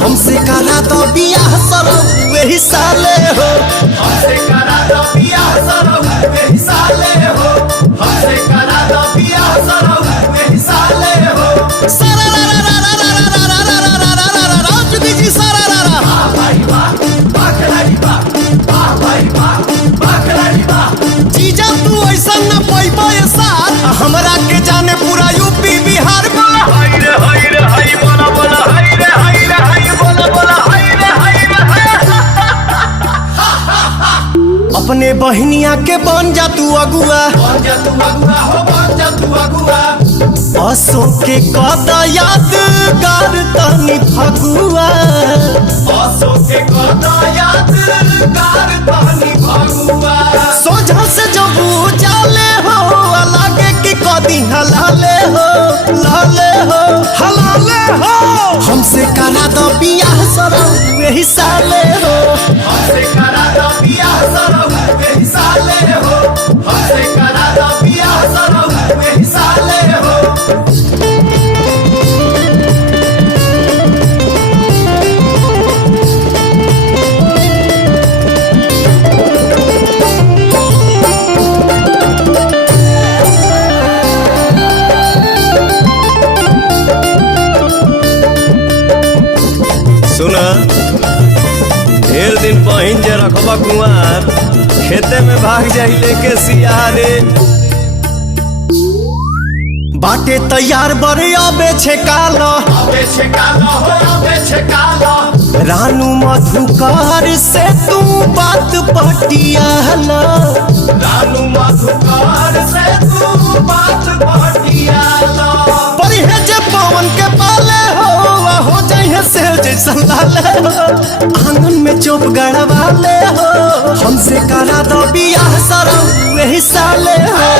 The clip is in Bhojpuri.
हमसे करा दो बियाह सरौ वही साले हो। हमसे करा दो बियाह सरौ वही साले हो। हमसे करा दो बियाह सरौ वही साले हो। सारा रा रा रा रा रा रा रा रा रा रा रा रा रा जुगी जी सारा रा रा। वाह भाई वाह, वाह खिलाड़ी वाह, वाह भाई वाह, वाह खिलाड़ी वाह। जीजा तू ऐसा न पैबा साथ हमरा के जाने पूरा यूपी बिहार में। हाय रे हाय रे हाय बोला बोला हाय रे हाय रे हाय बोला बोला हाय रे हाय रे हाय। अपने बहनिया के बन जा तू अगुआ। बन जा तू अगुआ हो, बन जा तू अगुआ। अशोक के कदा यादगार तनी फगुआ। अशोक के कदा यादगार तनी फगुआ। सोझा से जब जाले हो लागे कि कदी हलाले हो, लाले हो हलाले हो। हमसे करा दो बियाह सरौ वही साले हो। हमसे करा दो बियाह सरौ वही साले हो। हमसे करा दो बियाह सरौ वही साले हो। सुना ढेर दिन पहिन जे रखबा कुआर खेते में भाग जाई लेके सियारे। बाटे तैयार बड़े अबे छे काला। अबे छेकाला हो, अबे छेकाला। रानू मधुकार से तू बात पटियाला। रानू मधुकार से तू बात पटियाला। परिहे जे पवन के पाले हो जाइए से जैसा लाले हो। आंगन में चोप गड़वाले हो। हमसे करा दो बियाह सरौ वही साले हो।